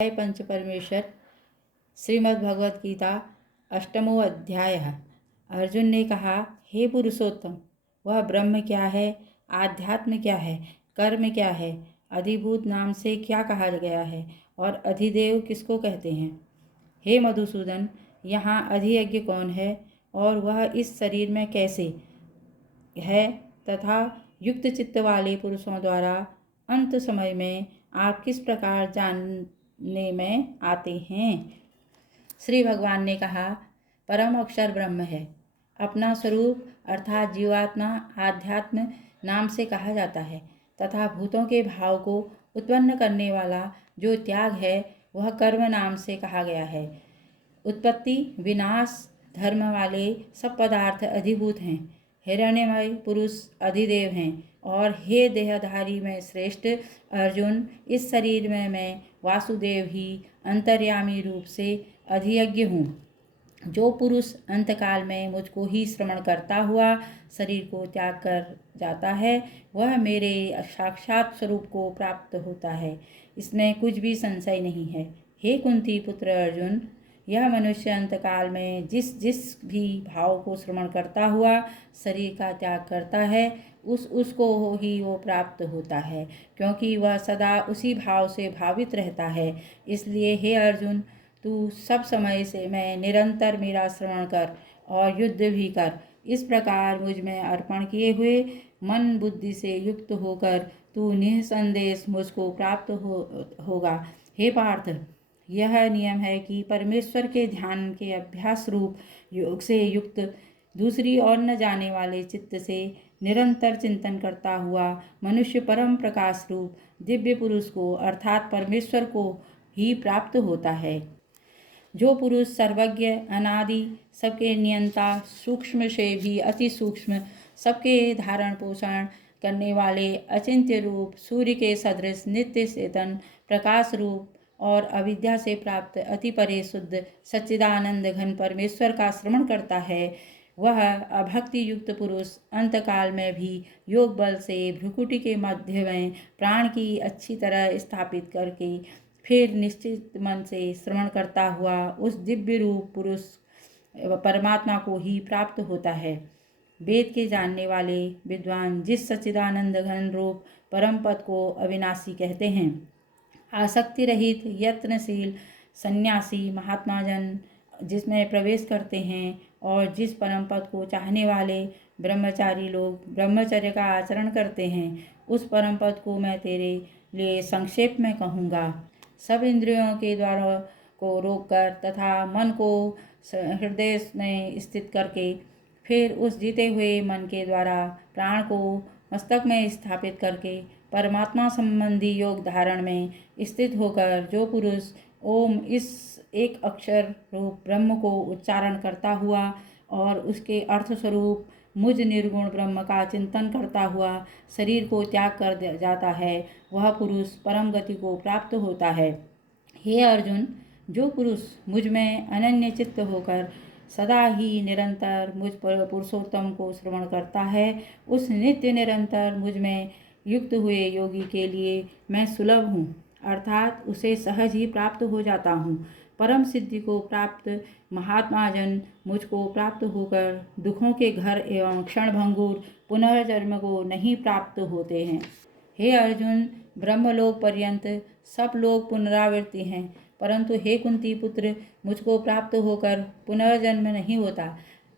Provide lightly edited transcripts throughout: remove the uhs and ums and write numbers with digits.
पंच परमेश्वर श्रीमद् भगवत गीता अष्टमो अध्याय। अर्जुन ने कहा, हे पुरुषोत्तम, वह ब्रह्म क्या है, आध्यात्म क्या है, कर्म क्या है, अधिभूत नाम से क्या कहा गया है और अधिदेव किसको कहते हैं। हे मधुसूदन, यहाँ अधियज्ञ कौन है और वह इस शरीर में कैसे है तथा युक्त चित्त वाले पुरुषों द्वारा अंत समय में आप किस प्रकार जानने में आते हैं। श्री भगवान ने कहा, परम अक्षर ब्रह्म है। अपना स्वरूप अर्थात जीवात्मा आध्यात्म नाम से कहा जाता है तथा भूतों के भाव को उत्पन्न करने वाला जो त्याग है वह कर्म नाम से कहा गया है। उत्पत्ति विनाश धर्म वाले सब पदार्थ अधिभूत हैं। हिरण्यमय पुरुष अधिदेव हैं। और हे देहधारी में श्रेष्ठ अर्जुन, इस शरीर में मैं वासुदेव ही अंतर्यामी रूप से अधियज्ञ हूँ। जो पुरुष अंतकाल में मुझको ही श्रवण करता हुआ शरीर को त्याग कर जाता है वह मेरे साक्षात स्वरूप को प्राप्त होता है, इसमें कुछ भी संशय नहीं है। हे कुंती पुत्र अर्जुन, यह मनुष्य अंतकाल में जिस जिस भी भाव को श्रवण करता हुआ शरीर का त्याग करता है उसको ही वो प्राप्त होता है, क्योंकि वह सदा उसी भाव से भावित रहता है। इसलिए हे अर्जुन, तू सब समय से मैं निरंतर मेरा श्रवण कर और युद्ध भी कर। इस प्रकार मुझ में अर्पण किए हुए मन बुद्धि से युक्त होकर तू निःसंदेह मुझको प्राप्त होगा। हे पार्थ, यह नियम है कि परमेश्वर के ध्यान के अभ्यास रूप योग से युक्त दूसरी और न जाने वाले चित्त से निरंतर चिंतन करता हुआ मनुष्य परम प्रकाश रूप दिव्य पुरुष को अर्थात परमेश्वर को ही प्राप्त होता है। जो पुरुष सर्वज्ञ अनादि सबके नियंता सूक्ष्म से भी अति सूक्ष्म सबके धारण पोषण करने वाले अचिंत्य रूप सूर्य के सदृश नित्य चेतन प्रकाश रूप और अविद्या से प्राप्त अति परे शुद्ध सच्चिदानंद घन परमेश्वर का श्रवण करता है, वह अभक्ति युक्त पुरुष अंतकाल में भी योग बल से भ्रुकुटी के मध्य में प्राण की अच्छी तरह स्थापित करके फिर निश्चित मन से श्रवण करता हुआ उस दिव्य रूप पुरुष परमात्मा को ही प्राप्त होता है। वेद के जानने वाले विद्वान जिस सच्चिदानंद घन रूप परम पद को अविनाशी कहते हैं, आसक्ति रहित यत्नशील सन्यासी महात्मा जन जिसमें प्रवेश करते हैं और जिस परम पद को चाहने वाले ब्रह्मचारी लोग ब्रह्मचर्य का आचरण करते हैं, उस परम पद को मैं तेरे लिए संक्षेप में कहूँगा। सब इंद्रियों के द्वारा को रोककर तथा मन को हृदय में स्थित करके फिर उस जीते हुए मन के द्वारा प्राण को मस्तक में स्थापित करके परमात्मा संबंधी योग धारण में स्थित होकर जो पुरुष ओम इस एक अक्षर रूप ब्रह्म को उच्चारण करता हुआ और उसके अर्थ स्वरूप मुझ निर्गुण ब्रह्म का चिंतन करता हुआ शरीर को त्याग कर जाता है, वह पुरुष परम गति को प्राप्त होता है। हे अर्जुन, जो पुरुष मुझ में अनन्य चित्त होकर सदा ही निरंतर मुझ पर पुरुषोत्तम को श्रवण करता है, उस नित्य निरंतर मुझ में युक्त हुए योगी के लिए मैं सुलभ हूँ, अर्थात उसे सहज ही प्राप्त हो जाता हूँ। परम सिद्धि को प्राप्त महात्मा जन मुझको प्राप्त होकर दुखों के घर एवं क्षणभंगुर पुनर्जन्म को नहीं प्राप्त होते हैं। हे अर्जुन, ब्रह्मलोक पर्यंत सब लोग पुनरावृत्ति हैं, परंतु हे कुंती पुत्र, मुझको प्राप्त होकर पुनर्जन्म नहीं होता,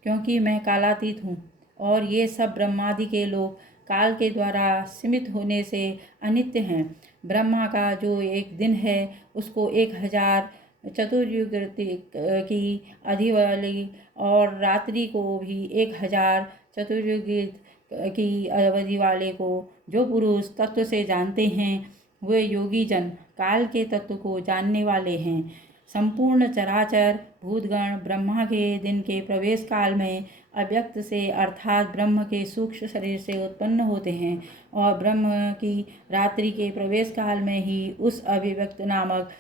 क्योंकि मैं कालातीत हूँ और ये सब ब्रह्मादि के लोग काल के द्वारा सीमित होने से अनित्य हैं। ब्रह्मा का जो एक दिन है उसको 1000 चतुर्युग की अधि वाली और रात्रि को भी 1000 चतुर्युग की अवधि वाले को जो पुरुष तत्व से जानते हैं वे योगी जन काल के तत्व को जानने वाले हैं। संपूर्ण चराचर भूतगण ब्रह्मा के दिन के प्रवेश काल में अव्यक्त से अर्थात ब्रह्म के सूक्ष्म शरीर से उत्पन्न होते हैं और ब्रह्म की रात्रि के प्रवेश काल में ही उस अभिव्यक्त नामक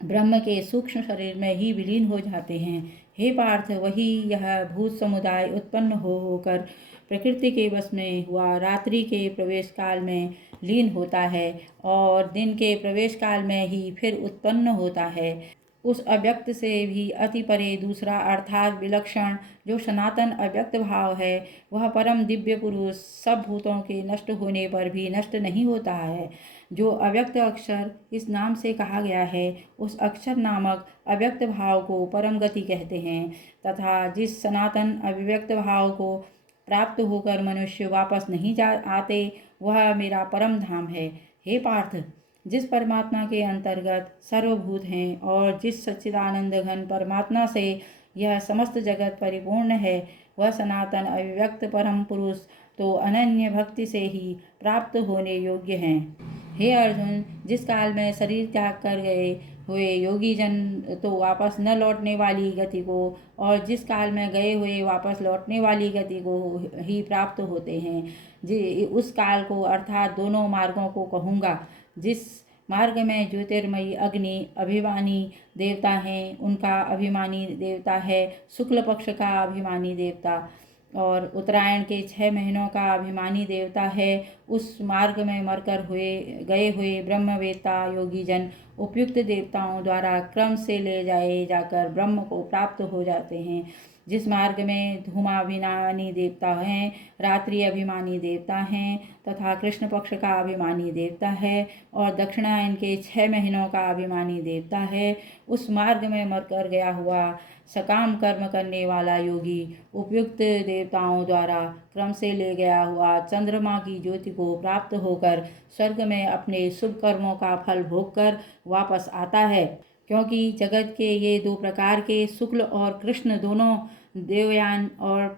ब्रह्म के सूक्ष्म शरीर में ही विलीन हो जाते हैं। हे पार्थ, वही यह भूत समुदाय उत्पन्न होकर प्रकृति के वश में हुआ रात्रि के प्रवेश काल में लीन होता है और दिन के प्रवेश काल में ही फिर उत्पन्न होता है। उस अव्यक्त से भी अति परे दूसरा अर्थात विलक्षण जो सनातन अव्यक्त भाव है, वह परम दिव्य पुरुष सब भूतों के नष्ट होने पर भी नष्ट नहीं होता है। जो अव्यक्त अक्षर इस नाम से कहा गया है, उस अक्षर नामक अव्यक्त भाव को परम गति कहते हैं तथा जिस सनातन अभिव्यक्त भाव को प्राप्त होकर मनुष्य वापस नहीं जा आते, वह मेरा परम धाम है। हे पार्थ, जिस परमात्मा के अंतर्गत सर्वभूत हैं और जिस सच्चिदानंद घन परमात्मा से यह समस्त जगत परिपूर्ण है, वह सनातन अभिव्यक्त परम पुरुष तो अनन्य भक्ति से ही प्राप्त होने योग्य हैं। हे अर्जुन, जिस काल में शरीर त्याग कर गए हुए योगी जन तो वापस न लौटने वाली गति को और जिस काल में गए हुए वापस लौटने वाली गति को ही प्राप्त होते हैं, उस काल को अर्थात दोनों मार्गों को कहूँगा। जिस मार्ग में ज्योतिर्मयी अग्नि अभिमानी देवता हैं, उनका अभिमानी देवता है शुक्ल पक्ष का अभिमानी देवता और उत्तरायण के 6 महीनों का अभिमानी देवता है, उस मार्ग में मरकर गए हुए ब्रह्मवेत्ता योगी जन उपयुक्त देवताओं द्वारा क्रम से ले जाए जाकर ब्रह्म को प्राप्त हो जाते हैं। जिस मार्ग में धूमाभिमानी देवता हैं, रात्रि अभिमानी देवता हैं तथा कृष्ण पक्ष का अभिमानी देवता है और दक्षिणायन के 6 महीनों का अभिमानी देवता है, उस मार्ग में मरकर गया हुआ सकाम कर्म करने वाला योगी उपयुक्त देवताओं द्वारा क्रम से ले गया हुआ चंद्रमा की ज्योति को प्राप्त होकर स्वर्ग में अपने शुभ कर्मों का फल भोगकर वापस आता है। क्योंकि जगत के ये 2 प्रकार के शुक्ल और कृष्ण दोनों देवयान और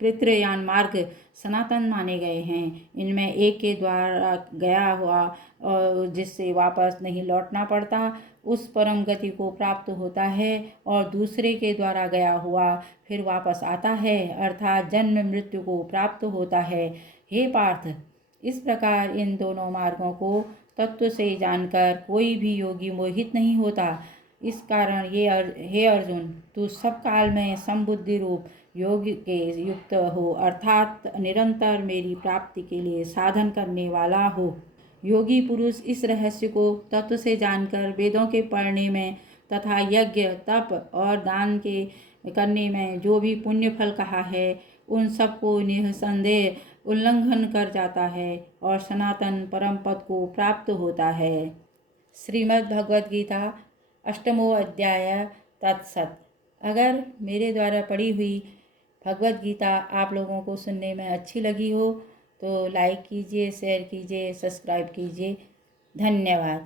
पितृयान मार्ग सनातन माने गए हैं। इनमें एक के द्वारा गया हुआ और जिससे वापस नहीं लौटना पड़ता, उस परम गति को प्राप्त होता है और दूसरे के द्वारा गया हुआ फिर वापस आता है अर्थात जन्म मृत्यु को प्राप्त होता है। हे पार्थ, इस प्रकार इन दोनों मार्गों को तत्व से जानकर कोई भी योगी मोहित नहीं होता। इस कारण हे अर्जुन, तू सब काल में समबुद्धि रूप योग के युक्त हो अर्थात निरंतर मेरी प्राप्ति के लिए साधन करने वाला हो। योगी पुरुष इस रहस्य को तत्व से जानकर वेदों के पढ़ने में तथा यज्ञ तप और दान के करने में जो भी पुण्य फल कहा है, उन सबको निसंदेह उल्लंघन कर जाता है और सनातन परम पद को प्राप्त होता है। श्रीमद् भगवद गीता 8वां अध्याय तत्सत। अगर मेरे द्वारा पढ़ी हुई भगवद गीता आप लोगों को सुनने में अच्छी लगी हो तो लाइक कीजिए, शेयर कीजिए, सब्सक्राइब कीजिए। धन्यवाद।